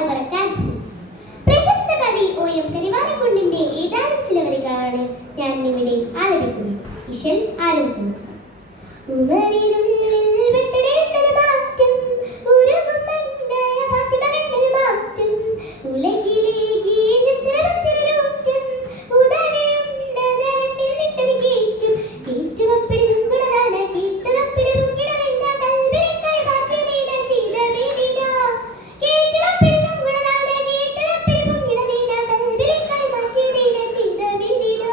വബറകാതുഹു. പ്രശസ്ത കവി OM കണിവാരക്കുണ്ടിന്റെ ഏതാനും ചില വരികളാണ് ഞാൻ ഇവിടെ ആലപിക്കുന്നത്. ഇശൽ ആരംഭിക്കുന്നു. ഉമരിനുള്ളിൽ വെട്ടടേണ്ടൊരു മാറ്റം, ഉരുകും പണ്ടായ ഫാത്തിമ കണ്ടൊരു മാറ്റം, ഉലകിലേക്ക് ചിത്രപത്തിരലൂറ്റം, ഉദാനയുണ്ടൊരു കീറ്റും, കീറ്റുമപ്പിടി സുങ്കുണതാണ് കീട്ടുതപ്പിടി മുക്കിടവെന്ന കൽവിലേക്കായി മാറ്റുന്നീന ചെയ്തമേദിന, കീറ്റുമപ്പിടി സുങ്കുണതാണ് കീട്ടുതപ്പിടി മുക്കിടവെന്ന കൽവിലേക്കായി മാറ്റുന്നീന ചെയ്തമേദിന.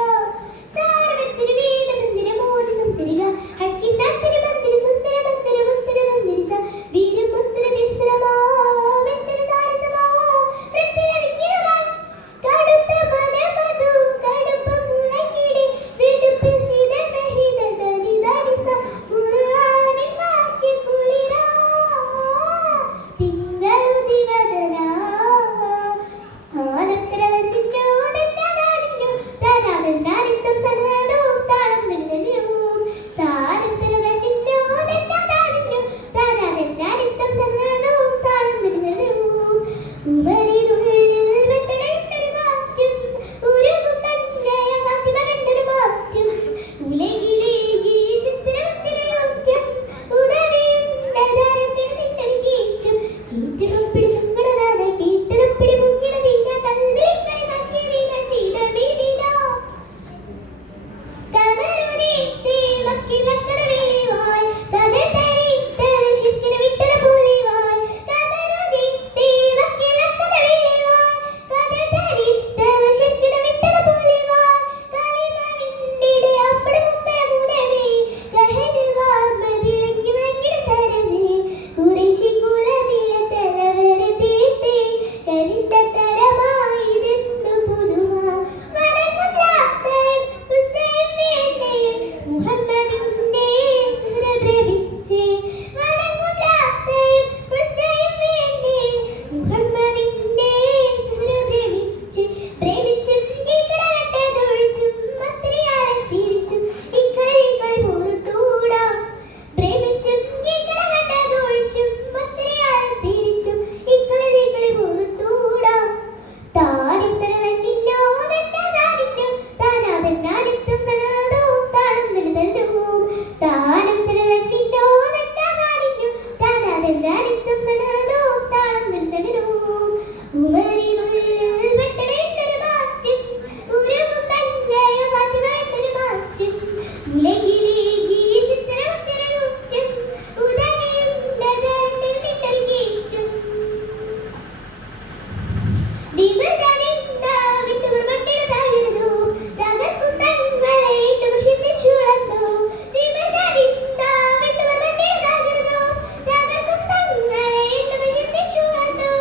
സാരവത്തിനു വേദമന്ദിര മോദി സംസരിക ഹക്കിന്നാത്തിനു ബന്ദിര സുന്ദര ബന്ദിര ബന്ദിര ബന്ദിരിസ വീരം ബന്ദിര ദിൻസരമാ ബന്ദിര സാരസമാ വൃത്തിയരിക്കിടുക കടുത്ത മനമധു കടുപ്പം മുളങ്ങിടി വെടുപ്പിൽ ഹിതമഹിതനിദനിസ ഖുർആനിൻ വാക്യ കുളിരാ തിങ്കളുദിവദനാ ആനത്തരത്തിനോ തന്നാനാനിനോ തനാതന്നാനിത്തം തന്നാനോ താളം നിന്നനിനോ താനത്തരത്തിനോ തന്നാനാനിനോ തനാതന്നാനിത്തം തന്നാനോ താളം നിന്നനിനോ. ഉമരിനുള്ളിൽ വെട്ടടേണ്ടൊരു മാറ്റം, ഉരുകും പണ്ടായ ഫാത്തിമ കണ്ടൊരു മാറ്റം, ഉലകിലേക്ക് ചിത്രപത്തിരലൂറ്റം, ഉദാനയുണ്ടൊരു കീറ്റും, കീറ്റുമപ്പിടി സുങ്കുണതാണ് കീട്ടുതപ്പിടി മുക്കിടവെന്ന കൽവിലേക്കായി മാറ്റുന്നീന ചെയ്തമേദിന. കമറുനീട്ടി മക്കിലക്കര വേവായ് കഥതരിത്ത വിശുക്കിന വിട്ടന പോലെവായ്, കമറുനീട്ടി മക്കിലക്കര വേവായ് കഥതരിത്ത വിശുക്കിന വിട്ടന പോലെവായ്, കലിമവിണ്ടിടെ അപ്പടി മുമ്പേ മൂടവേ കഹനിൽ വാർമതിലക്കി വിളക്കിട തരമേ, ഖുറൈശി കുലമില തലവര തീർത്തേ കനിത്ത തരമായിതെന്നു പുതുമ, വനകുലാത്തൻ ഹുസൈൻ വേണ്ടേ മുഹമ്മദിന്റെ സുഹറ പ്രേമിച്ചേ, വനകുലാത്തൻ ഹുസൈൻ വേണ്ടേ മുഹമ്മദിന്റെ സുഹറ പ്രേമിച്ചേ, പ്രേമിച്ചും ഇക്കടകട്ടതൊഴിച്ചും മന്ത്രിയാളെ തിരിച്ചും ഇക്കളികൾ പൊറുത്തൂടാ, പ്രേമിച്ചും ഇക്കടകട്ടതൊഴിച്ചും മന്ത്രിയാളെ തിരിച്ചും ഇക്കളികൾ പൊറുത്തൂടാ. താനിത്തരതന്നിന്നോ തന്നാനാനിന്നോ താനാതന്നാനിത്തം തന്നാനോ താളം നിന്നനിനോ, താനത്തരതന്നിന്നോ തന്നാനാനിന്നോ താനാതന്നാനിത്തം തന്നാനോ താളം നിന്നനിനോ. ഉമരിനുള്ളിൽ വെട്ടടേണ്ടൊരു മാറ്റം, ഉരുകും പണ്ടായ ഫാത്തിമ കണ്ടൊരു മാറ്റം, ഉലകിലേക്ക് ചിത്രപത്തിരലൂറ്റം, ഉദാനയുണ്ടൊരു കീറ്റും, വിമൃതനിന്ദ വിട്ടുവർ മട്ടിടതായിരുന്നു തകർക്കും തങ്ങളെ ഇട്ടുവർ ചിന്തിച്ചുളർന്നു, വിമൃതനിന്ദ വിട്ടുവർ മട്ടിടതായിരുന്നു തകർക്കും തങ്ങളെ ഇട്ടുവർ ചിന്തിച്ചുളർന്നു.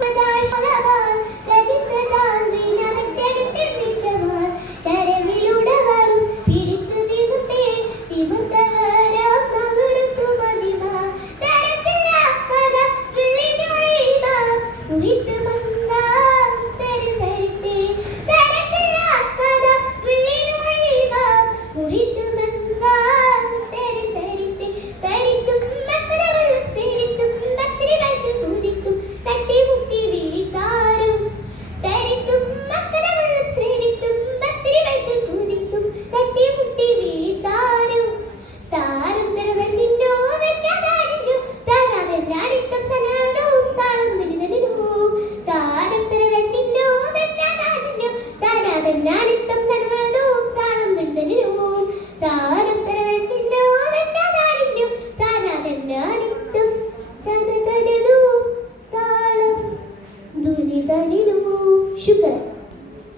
കഥാശാലവാൻ കതിർന്നതാൽ വീണവറ്റടുത്തെണ്ണിച്ചവാൻ കരവിലുടകളും പിടിത്തു തിമുത്തേ തിമുത്തവരാം മകരുത്തു മതിമ, തരത്തില്ലാക്കത വിളിനുഴീമ ഉഹിത്തു മന്ദാം തരുതരുത്തേ, തരത്തില്ലാക്കത വിളിനുഴീമ ഉഹിത്തു മന്ദാം തരുതരുത്തേ, തരിത്തും മക്കളവളും സേവിത്തും ഭക്തിവൾക്ക് കുതിത്തും തട്ടിമുട്ടി വീഴ്ത്താരും, തരിത്തും മക്കളവളും സേവിത്തും ഭക്തിവൾക്ക് കുതിത്തും തട്ടിമുട്ടി വീഴ്ത്താരും. താരം തരതന്നിന്നോ തന്നാനാനിന്നോ താനാതന്നാനിത്തം തന്നാനോ താളം നിന്നനിനോ, താരം തരതന്നിന്നോ തന്നാനാനിന്നോ താനാതന്നാനിത്തം